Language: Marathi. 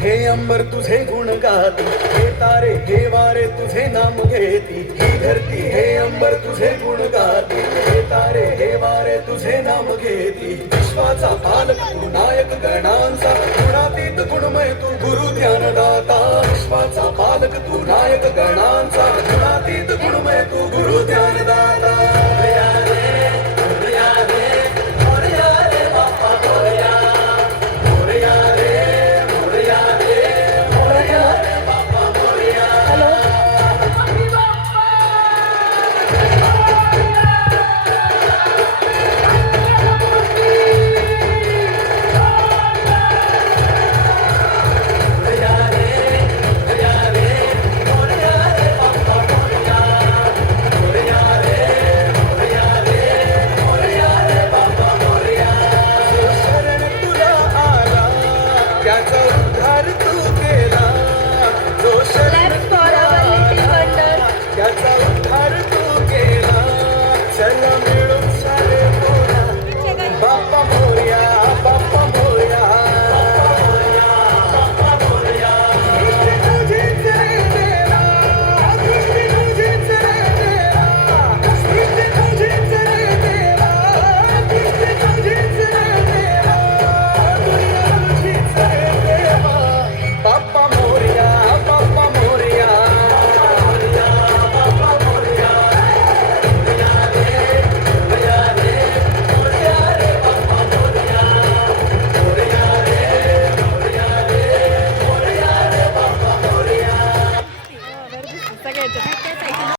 हे अंबर तुझे गुण गाती, हे तारे हे वारे तुझे नाम घेती. ही धरती हे अंबर तुझे गुण गाती, हे तारे हे वारे तुझे नाम घेती. विश्वाचा पालक तू नायक गणांचा, गुणातीत गुणमय तू गुरु ज्ञानदाता. विश्वाचा पालक तू नायक गणांचा, गुणातीत गुणमय तू गुरु ज्ञानदाता. त्याचा उद्धार तू केला, जो शरण तुला आला, त्याचा उद्धार तू केला. चला मिळून सारे बोला, बाप्पा मोरया, बाप्पा मोरया. दृष्टी तुझीच रे देवा, दृष्टी तुझीच रे देवा, दृष्टी तुझीच रे देवा, दृष्टी तुझीच रे देवा. दुनिया तुझीच रे देवा, बाप्पा मोरया, बाप्पा मोरया. सगळ्यांच्या